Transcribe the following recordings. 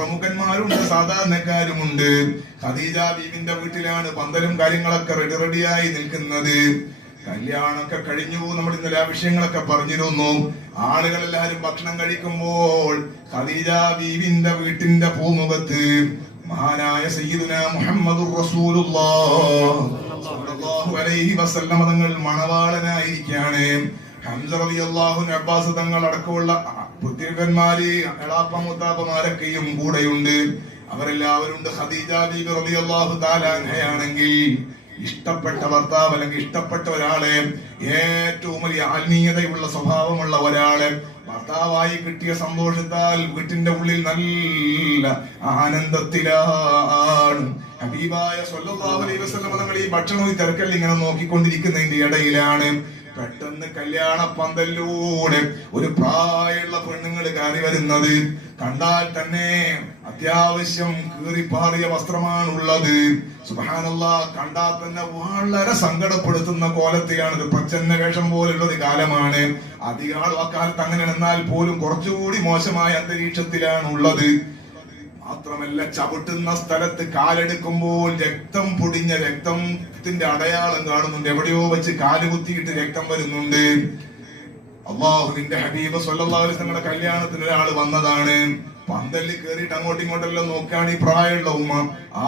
പ്രമുഖന്മാരുണ്ട്, സാധാരണക്കാരുമുണ്ട്. ഖദീജ ബീവിന്റെ വീട്ടിലാണ് പന്തലും കാര്യങ്ങളൊക്കെ റെഡിയായി നിൽക്കുന്നത്. കല്യാണമൊക്കെ കഴിഞ്ഞു. നമ്മൾ ഇന്നലെ ആ വിഷയങ്ങളൊക്കെ പറഞ്ഞിരുന്നു. ആളുകളെല്ലാരും ഭക്ഷണം കഴിക്കുമ്പോൾ ഖദീജ ബീവിന്റെ വീട്ടിന്റെ പൂമുഖത്ത് മഹാനായ സയ്യിദുന മുഹമ്മദുർ റസൂലുള്ളാഹി സ്വല്ലല്ലാഹു അലൈഹി വസല്ലം തങ്ങൾ മണവാളനായിരിക്കാണ്. ഹംസ റളിയല്ലാഹു അൻഹു, അബ്ബാസ് തങ്ങൾ അടക്കമുള്ള പുത്രന്മാര്, എളാപ്പ മുത്താപ്പമാരൊക്കെയും കൂടെയുണ്ട്. അവരെല്ലാവരും ഉണ്ട്. ഖദീജ ബീബി റളിയല്ലാഹു തആല അൻഹയാണെങ്കിൽ ഇഷ്ടപ്പെട്ട ഭർത്താവ് അല്ലെങ്കിൽ ഇഷ്ടപ്പെട്ട ഒരാളെ, ഏറ്റവും വലിയ ആത്മീയതയുള്ള സ്വഭാവമുള്ള ഒരാളെ ഭർത്താവായി കിട്ടിയ സന്തോഷത്താൽ വീട്ടിന്റെ ഉള്ളിൽ നല്ല ആനന്ദത്തിലാണ്. ഹബീബായ സ്വല്ലല്ലാഹു അലൈഹി വസല്ലം തങ്ങൾ ഈ ഭക്ഷണവും തിരക്കൽ ഇങ്ങനെ നോക്കിക്കൊണ്ടിരിക്കുന്നതിന്റെ ഇടയിലാണ് പെട്ടെന്ന് കല്യാണ പന്തലിലൂടെ ഒരു പ്രായമുള്ള പെണ്ണുങ്ങൾ കയറി വരുന്നത്. കണ്ടാൽ തന്നെ അത്യാവശ്യം കീറിപ്പാറിയ വസ്ത്രമാണുള്ളത്. സുബ്ഹാനല്ലാഹ്, കണ്ടാൽ തന്നെ വളരെ സങ്കടപ്പെടുത്തുന്ന കോലത്തിലാണ്. ഒരു പ്രച്ഛന്ന വേഷം പോലുള്ള ഒരു കാലമാണ്. അധികം ആളും അക്കാലത്ത് അങ്ങനെ, എന്നാൽ പോലും കുറച്ചുകൂടി മോശമായ അന്തരീക്ഷത്തിലാണ് ഉള്ളത്. മാത്രമല്ല, ചവിട്ടുന്ന സ്ഥലത്ത് കാലെടുക്കുമ്പോൾ രക്തം പൊടിഞ്ഞ രക്തത്തിന്റെ അടയാളം കാണുന്നുണ്ട്. എവിടെയോ വെച്ച് കാല് കുത്തിയിട്ട് രക്തം വരുന്നുണ്ട്. അല്ലാഹുവിന്റെ ഹബീബ് സ്വല്ലല്ലാഹു അലൈഹി വസല്ലമയുടെ കല്യാണത്തിന് ഒരാൾ വന്നതാണ്. പന്തലിൽ കയറിയിട്ട് അങ്ങോട്ടും ഇങ്ങോട്ടെല്ലാം നോക്കുകയാണ് ഈ പ്രായമുള്ള ഉമ്മ.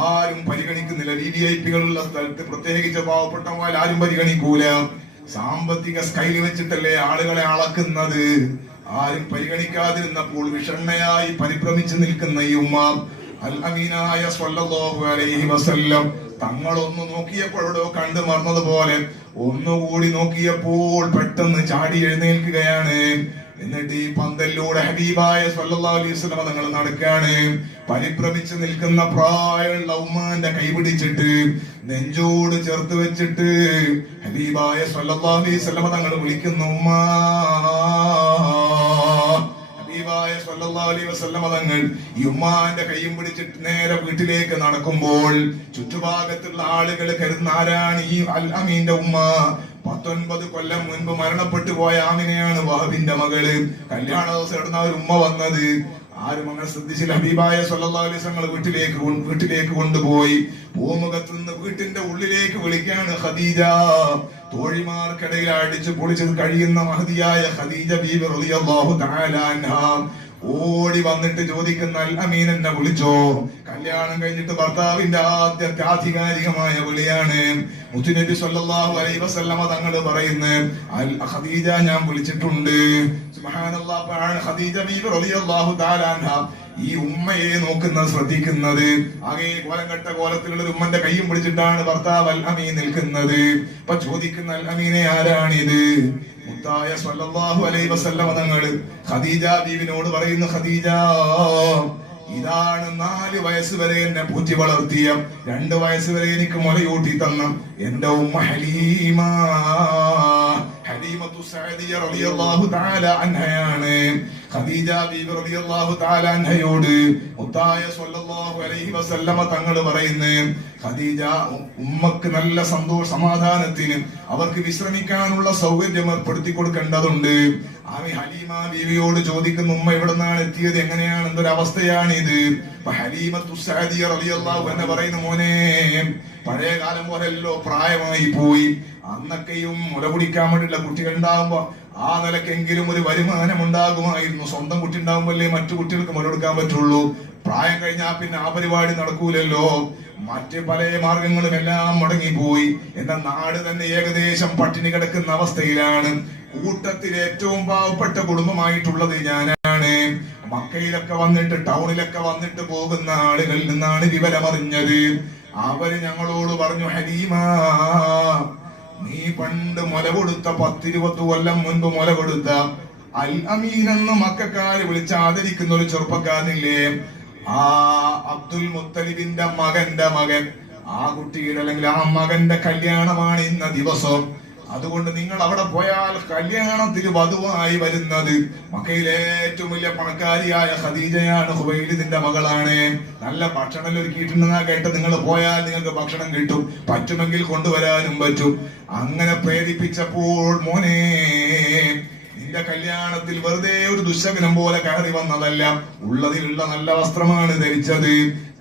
ആരും പരിഗണിക്കുന്നില്ല. VVIP കളുള്ള സ്ഥലത്ത്, പ്രത്യേകിച്ച് പാവപ്പെട്ടവന്മാർ ആരും പരിഗണിക്കൂല. സാമ്പത്തിക സ്കൈൽ വെച്ചിട്ടല്ലേ ആളുകളെ അളക്കുന്നത്. ആരും പരിഗണിക്കാതിരുന്നപ്പോൾ വിഷണ്ണയായി പരിഭ്രമിച്ചു നിൽക്കുന്ന ഈ ഉമ്മ അൽ അമീനായ സ്വല്ലല്ലാഹു അലൈഹി വസല്ലം തങ്ങളൊന്ന് നോക്കിയപ്പോഴോ കണ്ടു മറന്നതുപോലെ ഒന്നുകൂടി നോക്കിയപ്പോൾ പെട്ടെന്ന് ചാടി എഴുന്നേൽക്കുകയാണ്. എന്നിട്ട് ഈ പന്തലിലൂടെ ഹബീബായ സ്വല്ലല്ലാഹു അലൈഹി വസല്ലം തങ്ങൾ നടക്കാണ്. പരിഭ്രമിച്ച് നിൽക്കുന്ന പ്രായമുള്ള ഉമ്മാന്റെ കൈ പിടിച്ചിട്ട് നെഞ്ചോട് ചേർത്ത് വെച്ചിട്ട് ഹബീബായ സ്വല്ലല്ലാഹു അലൈഹി വസല്ലം തങ്ങൾ വിളിക്കുന്നു, ഉമ്മാ. ഹബീബായ സ്വല്ലല്ലാഹു അലൈഹി വസല്ലം തങ്ങൾ ഈ ഉമ്മാന്റെ കൈയും പിടിച്ചിട്ട് നേരെ വീട്ടിലേക്ക് നടക്കുമ്പോൾ ചുറ്റുഭാഗത്തുള്ള ആളുകൾ കരുതുന്ന ആരാണ് ഈ അൽ അമീന്റെ ഉമ്മ? 19 കൊല്ലം മുൻപ് മരണപ്പെട്ടു പോയ ആമിനയാണ്, വഹബിന്റെ മകള്. കല്യാണ ദിവസം ഇടുന്ന ഒരു ഉമ്മ വന്നത്. ആരും അങ്ങനെ ശ്രദ്ധിച്ചില്ല. ഹബീബായ സ്വല്ലല്ലാഹു അലൈഹി വസല്ലം വീട്ടിലേക്ക് കൊണ്ടുപോയി പൂമുഖത്ത് നിന്ന് വീട്ടിന്റെ ഉള്ളിലേക്ക് വിളിക്കാണ് ഖദീജ. തോഴിമാർക്കിടയിൽ അടിച്ചു പൊളിച്ചത് കഴിയുന്ന മഹദിയായ ഖദീജ ബീബി റളിയല്ലാഹു തആല അൻഹാ ഓടി വന്നിട്ട് ചോദിക്കുന്ന, അൽ അമീൻ എന്നെ വിളിച്ചോ? കല്യാണം കഴിഞ്ഞിട്ട് ഭർത്താവിന്റെ ആദ്യത്തെ ആധികാരികമായ വിളിയാണ്. മുത്തുനബി സ്വല്ലല്ലാഹു അലൈഹി വസല്ലമ തങ്ങൾ പറയുന്നു, അൽ ഖദീജ, ഞാൻ വിളിച്ചിട്ടുണ്ട്. സുബ്ഹാനല്ലാഹ്. ഖദീജ ബീബി റളിയല്ലാഹു തആല അൻഹാ ഈ ഉമ്മയെ ശ്രദ്ധിക്കുന്നത്. ആകെ കോലം കെട്ട കോലത്തിലുള്ള ഒരു ഉമ്മന്റെ കൈയും പിടിച്ചിട്ടാണ് ഭർത്താവ് അൽ അമീൻ നിൽക്കുന്നത്. അപ്പൊ ചോദിക്കുന്ന, അൽ അമീനെ ആരാണിത്? മുത്തായ സ്വല്ലല്ലാഹു അലൈഹി വസല്ലമ തങ്ങൾ ഖദീജ ബീവിനോട് പറയുന്നു, ഖദീജ, ഇതാണ് 4 വയസ്സ് വരെ എന്നെ പൂറ്റി വളർത്തിയ, 2 വയസ്സ് വരെ എനിക്ക് മുലയൂട്ടി തന്ന എന്റെ ഉമ്മ ഹലീമ. ഹലീമത്തു സഅദിയ റളിയല്ലാഹു തആല അൻഹയാണ്. ഖദീജ ബീബി റളിയല്ലാഹു തആല അൻഹയോട് മുത്തായ സ്വല്ലല്ലാഹു അലൈഹി വസല്ലമ തങ്ങൾ പറയുന്നു, ഖദീജ, ഉമ്മക്ക് നല്ല സമാധാനത്തിന് അവർക്ക് വിശ്രമിക്കാനുള്ള സൗകര്യം ഏർപ്പെടുത്തി കൊടുക്കേണ്ടതുണ്ട്. ഹലീമ ബീവിയോട് ചോദിക്കുന്ന, ഉമ്മ എവിടെ നിന്നാണ് എത്തിയത്, എങ്ങനെയാണ്, എന്തൊരവസ്ഥയാണ് ഇത്? ഹലീമത്തു സഅദിയ റളിയല്ലാഹു അൻഹ പറയുന്നു, മോനെ, പഴയ കാലം പോലെയല്ലോ, പ്രായമായി പോയി. അന്നൊക്കെയും മുല കുടിക്കാൻ വേണ്ടിയുള്ള കുട്ടികൾ ഉണ്ടാകുമ്പോ ആ നിലക്കെങ്കിലും ഒരു വരുമാനം ഉണ്ടാകുമായിരുന്നു. സ്വന്തം കുട്ടി ഉണ്ടാകുമ്പോഴല്ലേ മറ്റു കുട്ടികൾക്ക് മുല കൊടുക്കാൻ പറ്റുള്ളൂ. പ്രായം കഴിഞ്ഞാൽ പിന്നെ ആ പരിപാടി നടക്കൂലല്ലോ. മറ്റ് പല മാർഗങ്ങളും എല്ലാം മുടങ്ങിപ്പോയി. എന്നാൽ നാട് തന്നെ ഏകദേശം പട്ടിണി കിടക്കുന്ന അവസ്ഥയിലാണ്. കൂട്ടത്തിൽ ഏറ്റവും പാവപ്പെട്ട കുടുംബമായിട്ടുള്ളത് ഞാനാണ്. മക്കയിലൊക്കെ വന്നിട്ട്, ടൗണിലൊക്കെ വന്നിട്ട് പോകുന്ന ആളുകളിൽ നിന്നാണ് വിവരമറിഞ്ഞത്. അവര് ഞങ്ങളോട് പറഞ്ഞു, ഹലീമ, നീ പണ്ട് മുല കൊടുത്ത 10-20 കൊല്ലം മുൻപ് മുല കൊടുത്ത അൽ അമീൻ എന്ന് മക്കാര് വിളിച്ച് ആദരിക്കുന്ന ഒരു ചെറുപ്പക്കാരനില്ലേ, ആ അബ്ദുൽ മുത്തലിബിന്റെ മകന്റെ മകൻ, ആ കുട്ടിയുടെ അല്ലെങ്കിൽ ആ മകന്റെ കല്യാണമാണ് ഇന്ന ദിവസം. അതുകൊണ്ട് നിങ്ങൾ അവിടെ പോയാൽ കല്യാണത്തിന് വധുവായി വരുന്നത് മക്കയിലെ ഏറ്റവും വലിയ പണക്കാരിയായ ഖദീജയാണ്, ഖുവൈലിദിന്റെ മകളാണ്. നല്ല ഭക്ഷണം ഒരുക്കിയിട്ടുണ്ടെന്നാ കേട്ട്, നിങ്ങൾ പോയാൽ നിങ്ങൾക്ക് ഭക്ഷണം കിട്ടും, പറ്റുമെങ്കിൽ കൊണ്ടുവരാനും പറ്റും. അങ്ങനെ പ്രേരിപ്പിച്ചപ്പോൾ, മോനെ, നിന്റെ കല്യാണത്തിൽ വെറുതെ ഒരു ദുശകനം പോലെ കയറി വന്നതല്ല. ഉള്ളതിലുള്ള നല്ല വസ്ത്രമാണ് ധരിച്ചത്.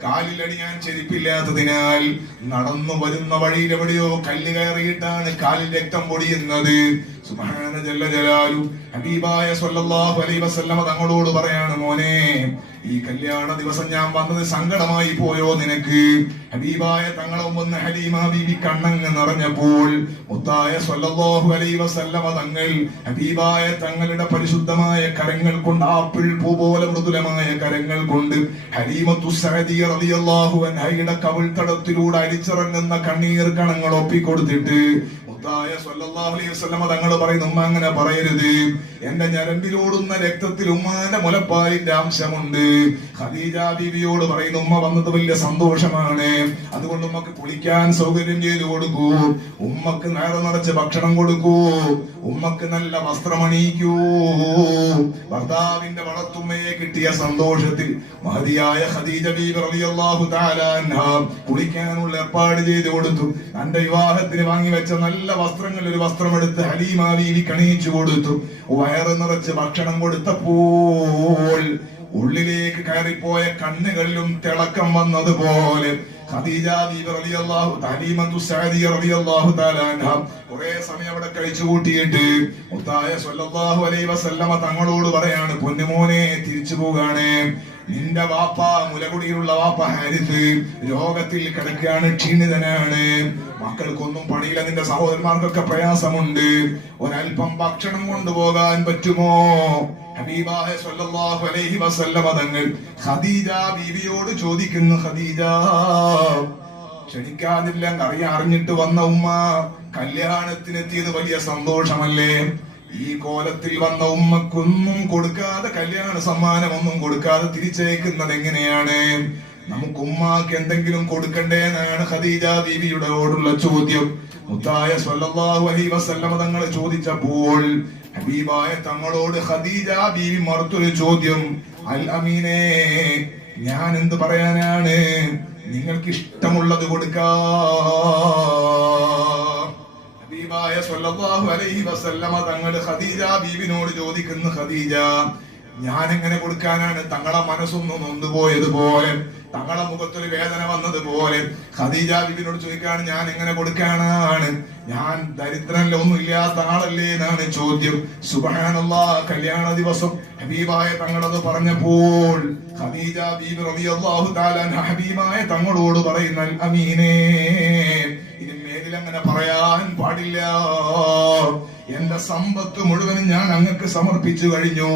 കാലിലണിയാൻ ചെരുപ്പില്ലാത്തതിനാൽ നടന്നു വരുന്ന വഴിയിൽ എവിടെയോ കല്ല് കയറിയിട്ടാണ് കാലിൽ രക്തം പൊടിയുന്നത്. സുബ്ഹാന ജല്ല ജലാലു. ഹബീബായ സ്വല്ലല്ലാഹു അലൈഹി വസല്ലമ തങ്ങളോട് പറയാണ്, മോനെ, ഈ കല്യാണ ദിവസം ഞാൻ വന്നത് സങ്കടമായി പോയോ നിനക്ക്? ഹബീബായ തങ്ങളെ മുന്ന് ഹലീമ ബീവി കണ്ണങ്ങ് നിറഞ്ഞപ്പോൾ മുത്തായ സ്വല്ലല്ലാഹു അലൈഹി വസല്ലമ തങ്ങൾ ഹബീബായ തങ്ങളുടെ പരിശുദ്ധമായ കരങ്ങൾ കൊണ്ട്, ആപ്പിൾ പൂ പോലെ മൃദുലമായ കരങ്ങൾ കൊണ്ട് ഹലീമത്തു സഅദിയ റളിയല്ലാഹു അൻഹയുടെ കവിൾത്തടത്തിലൂടെ അരിച്ചിറങ്ങുന്ന കണ്ണീർ കണങ്ങൾ ഒപ്പിക്കൊടുത്തിട്ട് മുത്തായ സ്വല്ലല്ലാഹു അലൈഹി വസല്ലമ തങ്ങൾ പറയുന്നു, ഉമ്മ അങ്ങനെ പറയരുത്. എന്റെ ഞരമ്പിലോടുന്ന രക്തത്തിൽ ഉമ്മാന്റെ മുലപ്പാലിന്റെ അംശമുണ്ട്. ഖദീജ ബീവിയോട് പറയുന്നു, ഉമ്മ വന്നത് വലിയ സന്തോഷമാണ്, അതുകൊണ്ട് ഉമ്മക്ക് കുളിക്കാൻ സൗകര്യം ചെയ്തു കൊടുക്കൂ, ഉമ്മക്ക് നേരെ നിറച്ച് ഭക്ഷണം കൊടുക്കൂ, ഉമ്മക്ക് നല്ല വസ്ത്രമണിയിക്കൂ. ഭർത്താവിന്റെ വളർത്തുമ്മയെ കിട്ടിയ സന്തോഷത്തിൽ മഹതിയായ ഖദീജ ബീവി റളിയല്ലാഹു തആല അൻഹാ കുളിക്കാനുള്ള ഏർപ്പാട് ചെയ്തു കൊടുത്തു. തന്റെ വിവാഹത്തിന് വാങ്ങിവെച്ച നല്ല വസ്ത്രങ്ങൾ ഒരു വസ്ത്രമെടുത്ത് ഹലീമ ബീവി കണിയിച്ചു കൊടുത്തു. വയറ് നിറച്ച് ഭക്ഷണം കൊടുത്തപ്പോൾ ഉള്ളിലേക്ക് കയറിപ്പോയ കണ്ണുകളിലും തിളക്കം വന്നതുപോലെ ഖദീജ ബീവി റളിയല്ലാഹു ഹലീമത്തു സഅദിയ റളിയല്ലാഹു തആല അൻഹ കുറേ സമയം അവിടെ കഴിച്ചു കൂട്ടിയിട്ട് മുത്തായ സ്വല്ലല്ലാഹു അലൈഹി വസല്ലമ തങ്ങളോട് പറയാണ്, പൊന്നുമോനെ, തിരിച്ചു പോകാണ്. നിന്റെ വാപ്പ, മുലകുടിയിലുള്ള വാപ്പ ഹാരിസ് രോഗത്തിൽ കിടക്കുകയാണ്, ക്ഷീണിതനാണ്. മക്കൾക്കൊന്നും പണിയില്ല, നിന്റെ സഹോദരന്മാർക്കൊക്കെ പ്രയാസമുണ്ട്. ഒരൽപ്പം ഭക്ഷണം കൊണ്ടുപോകാൻ പറ്റുമോ? ഹബീബായ സ്വല്ലല്ലാഹു അലൈഹി വസല്ലമ തങ്ങൾ ഖദീജ ബീവിയോട് ചോദിക്കുന്നു, ഖദീജ, ക്ഷണിക്കാതില്ല അറിഞ്ഞിട്ട് വന്ന ഉമ്മ കല്യാണത്തിനെത്തിയത് വലിയ സന്തോഷമല്ലേ? ഈ കോലത്തിൽ വന്ന ഉമ്മക്കൊന്നും കൊടുക്കാതെ, കല്യാണ സമ്മാനമൊന്നും കൊടുക്കാതെ തിരിച്ചയക്കുന്നത് എങ്ങനെയാണ്? നമുക്ക് ഉമ്മാക്ക് എന്തെങ്കിലും കൊടുക്കണ്ടേ എന്നാണ് ഖദീജ ബീവിയോടുള്ള ചോദ്യം. മുത്തായ സ്വല്ലല്ലാഹു അലൈഹി വസല്ലമ തങ്ങൾ ചോദിച്ചപ്പോൾ ഹബീബായ തങ്ങളോട് ഖദീജ ബീവി മറുത്തൊരു ചോദ്യം, അൽ അമീനെ, ഞാൻ എന്ത് പറയാനാണ്? നിങ്ങൾക്ക് ഇഷ്ടമുള്ളത് കൊടുക്കാം. ഹബീബായ സ്വല്ലല്ലാഹു അലൈഹി വസല്ലമ തങ്ങൾ ഖദീജ ബീവിനോട് ചോദിക്കുന്നു, ഖദീജ, ഞാൻ എങ്ങനെ കൊടുക്കാനാണ്? തങ്ങളെ മനസ്സൊന്ന് നൊന്തുപോയതുപോലെ, തങ്ങളെ മുഖത്തൊരു വേദന വന്നതുപോലെ ഖദീജ ബീവിനോട് ചോദിക്കാണ്, ഞാൻ എങ്ങനെ കൊടുക്കാനാണ്? ഞാൻ ദരിദ്രനല്ല, ഒന്നും ഇല്ലാത്ത ആളല്ലേ എന്നാണ് ചോദ്യം. സുബ്ഹാനല്ലാഹ്. കല്യാണ ദിവസം ഹബീബായ തങ്ങളത് പറഞ്ഞപ്പോൾ ഖദീജ ബീവി റളിയല്ലാഹു തആല അൻഹ ഹബീബായ തങ്ങളോട് പറയുന്ന, അമീനേ, അങ്ങനെ പറയാൻ പാടില്ല. എന്റെ സമ്പത്ത് മുഴുവനും ഞാൻ അങ്ങക്ക് സമർപ്പിച്ചു കഴിഞ്ഞു.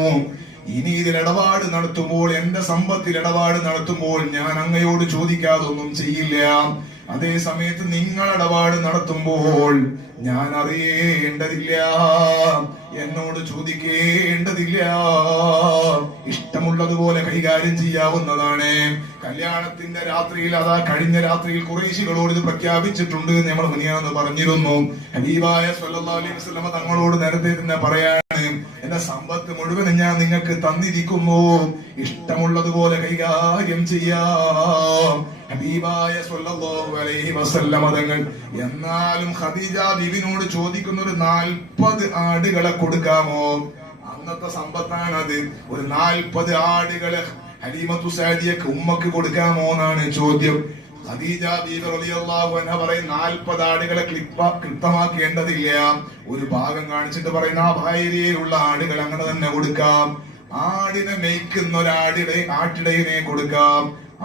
ഇനി ഇതിൽ ഇടപാട് നടത്തുമ്പോൾ, എന്റെ സമ്പത്തിൽ ഇടപാട് നടത്തുമ്പോൾ ഞാൻ അങ്ങയോട് ചോദിക്കാതൊന്നും ചെയ്യില്ല. അതേ സമയത്ത് നിങ്ങൾ ഇടപാട് നടത്തുമ്പോൾ ഞാൻ അറിയേണ്ടതില്ല, എന്നോട് ചോദിക്കേണ്ടതില്ല. ഇഷ്ടമുള്ളതുപോലെ കൈകാര്യം ചെയ്യാവുന്നതാണ്. കല്യാണത്തിന്റെ രാത്രിയിൽ, അതാ കഴിഞ്ഞ രാത്രിയിൽ ഖുറൈശികളോട് ഇത് പ്രഖ്യാപിച്ചിട്ടുണ്ട് നമ്മൾ മുനിയാന്ന് പറഞ്ഞിരുന്നു. ഹബീബായ സ്വല്ലല്ലാഹു അലൈഹി വസല്ലമ തങ്ങളോട് നേരത്തെ തന്നെ പറയാണ്, എന്റെ സമ്പത്ത് മുഴുവനും ഞാൻ നിങ്ങൾക്ക് തന്നിരിക്കുന്നു, ഇഷ്ടമുള്ളതുപോലെ കൈകാര്യം ചെയ്യാം. ഹബീബായ സ്വല്ലല്ലാഹു അലൈഹി വസല്ലമ തങ്ങൾ എന്നാലും ഖദീജ ബീവിനോട് ചോദിക്കുന്ന, ഒരു 40 ആടുകളെ കൊടുക്കാമോ? അന്നത്തെ സമ്പത്താണത്. ഒരു 40 ആടുകളെ ഹലീമത്തു സഅദിയക്ക് ഉമ്മക്ക് കൊടുക്കാമോ എന്നാണ് ചോദ്യം. ഖദീജ ബീവി റളിയല്ലാഹു അൻഹ പറയും, 40 ആടുകളെ ക്ലിപ്തമാക്കേണ്ടതില്ല. ഒരു ഭാഗം കാണിച്ചിട്ട് പറയുന്ന, ആ ഭാര്യയിലുള്ള ആടുകൾ അങ്ങനെ തന്നെ കൊടുക്കാം. ആടിനെ മേയ്ക്കുന്ന ആട്ടിടയനെ കൊടുക്കാം.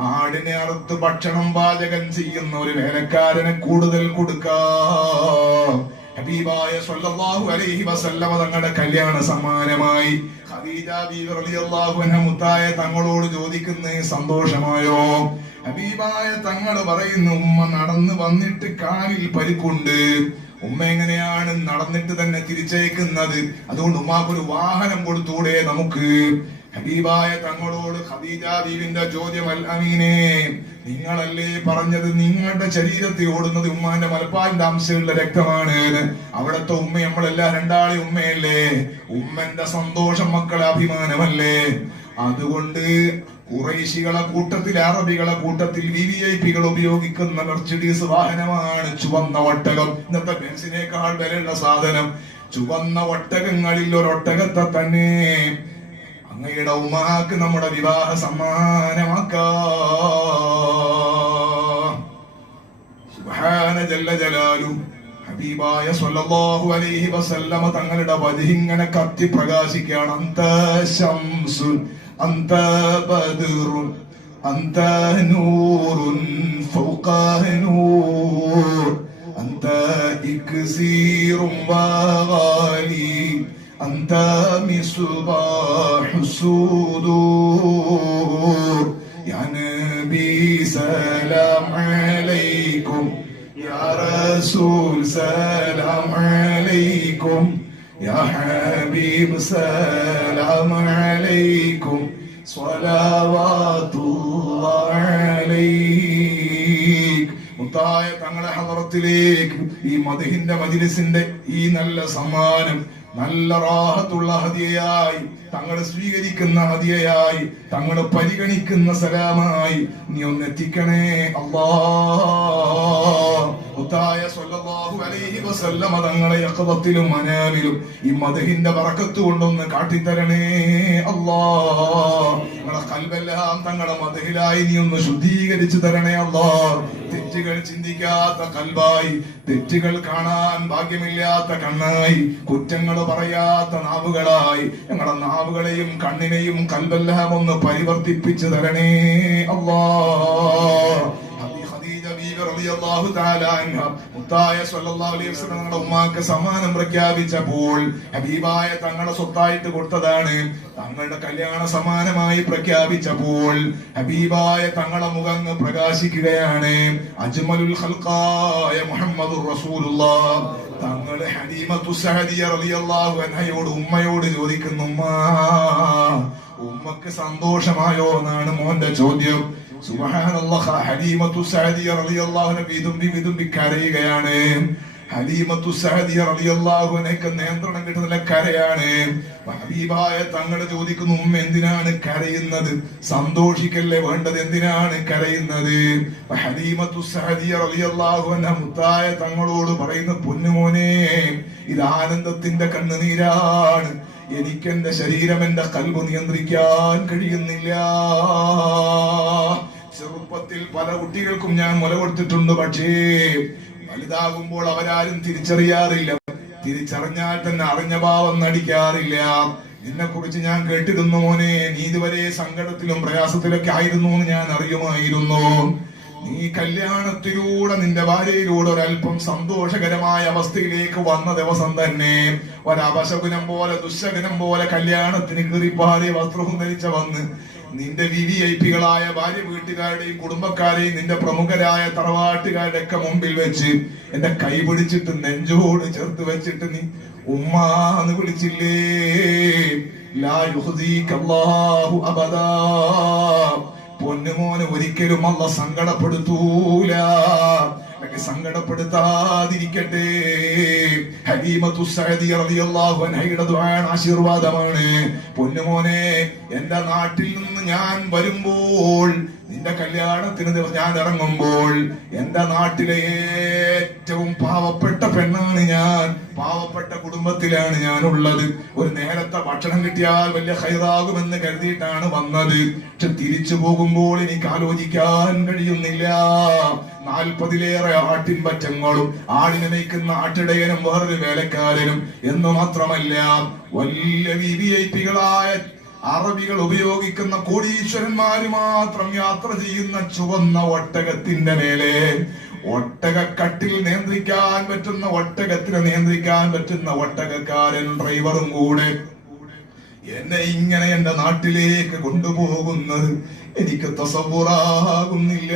ആടിനെ അറുത്ത് ഭക്ഷണം പാചകം ചെയ്യുന്ന ഒരു വേലക്കാരനെ കൂടുതൽ കൊടുക്കാം. ഹബീബായ സ്വല്ലല്ലാഹു അലൈഹി വസല്ലമ തങ്ങളുടെ കല്യാണ സമ്മാനമായി ഖദീജ ബീവി റളിയല്ലാഹു അൻഹ മുത്തായ തങ്ങളോട് ചോദിക്കുന്ന, സന്തോഷമായോ? ഹബീബായ തങ്ങൾ പറയുന്നു, ഉമ്മ നടന്നു വന്നിട്ട് കാലിൽ പരിക്കുണ്ട്. ഉമ്മ എങ്ങനെയാണ് നടന്നിട്ട് തന്നെ തിരിച്ചയക്കുന്നത്? അതുകൊണ്ട് ഉമ്മാക്കൊരു വാഹനം കൊടുത്തൂടെ നമുക്ക്? ഹബീബായ തങ്ങളോട് ഖദീജ ബീവിന്റെ ചോദ്യം, അൽ അമീനെ, നിങ്ങളല്ലേ പറഞ്ഞത് നിങ്ങളുടെ ശരീരത്തിൽ ഓടുന്നത് ഉമ്മാന്റെ മലപ്പാലിന്റെ അംശമുള്ള രക്തമാണ്. അവിടത്തെ ഉമ്മ നമ്മളെല്ലാം രണ്ടാളെ ഉമ്മയല്ലേ? ഉമ്മന്റെ സന്തോഷം മക്കളെ അഭിമാനമല്ലേ? അതുകൊണ്ട് ഖുറൈശികളെ കൂട്ടത്തിൽ, അറബികളെ കൂട്ടത്തിൽ വിവിഐപികൾ ഉപയോഗിക്കുന്ന മെർസിഡീസ് വാഹനമാണ് ചുവന്ന ഒട്ടകം. ഇന്നത്തെ ബെൻസിനേക്കാൾ വിലയുള്ള സാധനം. ചുവന്ന ഒട്ടകങ്ങളിൽ ഒരു ഒട്ടകത്തെ തന്നെ അങ്ങയുടെ ഉമ്മാക്ക് നമ്മുടെ വിവാഹ സമ്മാനമാക്കാം. സുബ്ഹാന ജല്ല ജലാലു. ഹബീബായ സ്വല്ലല്ലാഹു അലൈഹി വസല്ലമ തങ്ങളുടെ വജ്ഹിങ്ങനെ കത്തി പ്രകാശിക്കുകയാണ്. അന്ത ശംസുൻ അന്ത ബദ്റുൻ അന്ത നൂറുൻ ഫൗഖ നൂർ അന്ത ഇക്സീറുൻ വഗാലി അന്ത മിസ്ബാഹു സുദൂർ യാ നബി സലാം അലൈക്കും യാ റസൂൽ സലാം അലൈക്കും യാ ഹബീബ് സലാം അലൈക്കും സ്വലവാതുല്ലാഹി അലൈക്. മുത്തായ തങ്ങളെ ഹദറത്തിലേക്ക് ഈ മദ്ഹിന്റെ മജ്ലിസിന്റെ ഈ നല്ല സമ്മാനം, നല്ല റാഹത്തുള്ള ഹദിയയായി, തങ്ങൾ സ്വീകരിക്കുന്ന ഹദിയയായി, തങ്ങൾ പരിഗണിക്കുന്ന സലാമായി നീ ഒന്ന് എത്തിക്കണേ അല്ലാഹ്. മുത്തായ സ്വല്ലല്ലാഹു അലൈഹി വസല്ലമ തങ്ങളെ യഖദത്തിലും മനാമിലും ഈ മദ്ഹിന്റെ ബറക്കത്ത് കൊണ്ടൊന്ന് കാട്ടിത്തരണേ അല്ലാഹ്. നിങ്ങളെ ഖൽബെല്ലാം തങ്ങളെ മദ്ഹിലായി നീ ഒന്ന് ശുദ്ധീകരിച്ചു തരണേ അല്ലാഹ്. തെറ്റുകൾ ചിന്തിക്കാത്ത ഖൽബായി, തെറ്റുകൾ കാണാൻ ഭാഗ്യമില്ലാത്ത കണ്ണായി, കുറ്റങ്ങൾ പറയാത്ത നാവുകളായി ഞങ്ങളുടെ നാവുകളെയും കണ്ണിനെയും ഖൽബെല്ലാം ഒന്ന് പരിവർത്തിപ്പിച്ചു തരണേ അല്ലാഹ്. ഖദീജ ബീവി റളിയല്ലാഹു തആല അൻഹ മുത്തായ സ്വല്ലല്ലാഹു അലൈഹി വസല്ലം തങ്ങളുടെ ഉമ്മാക്ക് സമ്മാനം പ്രഖ്യാപിച്ചപ്പോൾ ഹബീബായ തങ്ങളുടെ സ്വത്തായിട്ട് കൊടുത്തതാണ്. തങ്ങളുടെ കല്യാണ സമ്മാനമായി പ്രഖ്യാപിച്ചപ്പോൾ ഹബീബായ തങ്ങളുടെ മുഖം പ്രകാശിക്കുകയാണ്. അജ്മലുൽ ഖൽഖായ മുഹമ്മദുർ റസൂലുള്ളാഹ് തങ്ങളുടെ ഹലീമത്തു സഅദിയ റളിയല്ലാഹു അൻഹയോട് ഉമ്മയോട് ചോദിക്കുന്നു, ഉമ്മക്ക് സന്തോഷമായോ എന്നാണ് മോന്റെ ചോദ്യം. സുബ്ഹാനല്ലാഹ്. ഹലീമത്തു സഅദിയ റളിയല്ലാഹു അൻഹ വിതുമ്പി കരയുകയാണ്. ഹലീമത്തു സഅദിയ റളിയല്ലാഹു അൻഹയ്ക്ക് നിയന്ത്രണം കിട്ടുന്നില്ല, കരയാണ്. ഹബീബായ തങ്ങൾ ചോദിക്കുന്നു, ഉമ്മ എന്തിനാണ് കരയുന്നത്? സന്തോഷിക്കല്ലേ വേണ്ടത്, എന്തിനാണ് കരയുന്നത്? ഹലീമത്തു സഅദിയ റളിയല്ലാഹു അൻഹ മുത്തായ തങ്ങളോട് പറയുന്നു, പൊന്നുമോനെ, ഇത് ആനന്ദത്തിന്റെ കണ്ണുനീരാണ്. എനിക്ക് എന്റെ ശരീരം, എന്റെ കൽബ് നിയന്ത്രിക്കാൻ കഴിയുന്നില്ല. ചെറുപ്പത്തിൽ പല കുട്ടികൾക്കും ഞാൻ മുല കൊടുത്തിട്ടുണ്ട്, പക്ഷേ വലുതാകുമ്പോൾ അവരാരും തിരിച്ചറിയാറില്ല. തിരിച്ചറിഞ്ഞാൽ തന്നെ അറിഞ്ഞ ഭാവം നടിക്കാറില്ല. നിന്നെ കുറിച്ച് ഞാൻ കേട്ടിരുന്നു മോനെ, നീ ഇതുവരെ സങ്കടത്തിലും പ്രയാസത്തിലൊക്കെ ആയിരുന്നു എന്ന് ഞാൻ അറിയുമായിരുന്നു. നീ കല്യാണത്തിലൂടെ നിന്റെ ഭാര്യയിലൂടെ ഒരല്പം സന്തോഷകരമായ അവസ്ഥയിലേക്ക് വന്ന ദിവസം തന്നെ ഒരപശകുനം പോലെ, ദുശകുനം പോലെ കല്യാണത്തിന് കീറിപ്പാറിയ വസ്ത്രവും ധരിച്ച വന്ന് നിന്റെ വിവിഐപികളായ ഭാര്യ വീട്ടുകാരുടെയും കുടുംബക്കാരെയും നിന്റെ പ്രമുഖരായ തറവാട്ടുകാരുടെ ഒക്കെ മുമ്പിൽ വെച്ച് എന്റെ കൈ പിടിച്ചിട്ട് നെഞ്ചോട് ചേർത്ത് വെച്ചിട്ട് നീ ഉമ്മാന്ന് വിളിച്ചില്ലേ? ലാ യുഹ്ദീകല്ലാഹു അബദാ. പൊന്നുമോനെ ഒരിക്കലും അല്ലാഹ് സങ്കടപ്പെടുത്തൂല. സങ്കടപ്പെടുത്താതിരിക്കട്ടെ. ഹലീമത്തു സഅദിയ റളിയല്ലാഹു അൻഹയുടെ ദുആ ആശീർവാദമാണ്. പൊന്നുമോനെ, എന്റെ നാട്ടിൽ നിന്ന് ഞാൻ വരുമ്പോൾ, നിന്റെ കല്യാണത്തിന് ഞാൻ ഇറങ്ങുമ്പോൾ, എന്റെ നാട്ടിലെ ഏറ്റവും പാവപ്പെട്ട പെണ്ണാണ് ഞാൻ. പാവപ്പെട്ട കുടുംബത്തിലാണ് ഞാൻ ഉള്ളത്. ഒരു നേരത്തെ ഭക്ഷണം കിട്ടിയാൽ വലിയ ഹൈറാകുമെന്ന് കരുതിയിട്ടാണ് വന്നത്. പക്ഷെ തിരിച്ചു പോകുമ്പോൾ എനിക്ക് ആലോചിക്കാൻ കഴിയുന്നില്ല. 40-ലേറെ ആട്ടിൻ പറ്റങ്ങളും ആടിനെ നയിക്കുന്ന ആട്ടിടയനും വേറൊരു വേലക്കാരനും എന്ന് മാത്രമല്ല, വലിയ വിവിഐപികളായ അറബികൾ ഉപയോഗിക്കുന്ന കോടീശ്വരന്മാര് മാത്രം യാത്ര ചെയ്യുന്ന ചുവന്ന ഒട്ടകത്തിന്റെ മേലെ, ഒട്ടകക്കട്ടിൽ നിയന്ത്രിക്കാൻ പറ്റുന്ന, ഒട്ടകത്തിനെ നിയന്ത്രിക്കാൻ പറ്റുന്ന ഒട്ടകക്കാരൻ ഡ്രൈവറും കൂടെ എന്നെ ഇങ്ങനെ എന്റെ നാട്ടിലേക്ക് കൊണ്ടുപോകുന്നത് എനിക്ക് തസവ്വുറാകുന്നില്ല.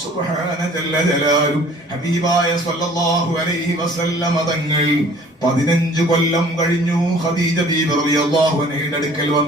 സുബ്ഹാന ജല്ല ജലാലു. ഹബീബായ സ്വല്ലല്ലാഹു അലൈഹി വസല്ലമ തങ്ങൾ 15 കൊല്ലം കഴിഞ്ഞു ഖദീജ ബീവി റളിയല്ലാഹു അൻഹയുടെ അടുക്കൽ വന്നു.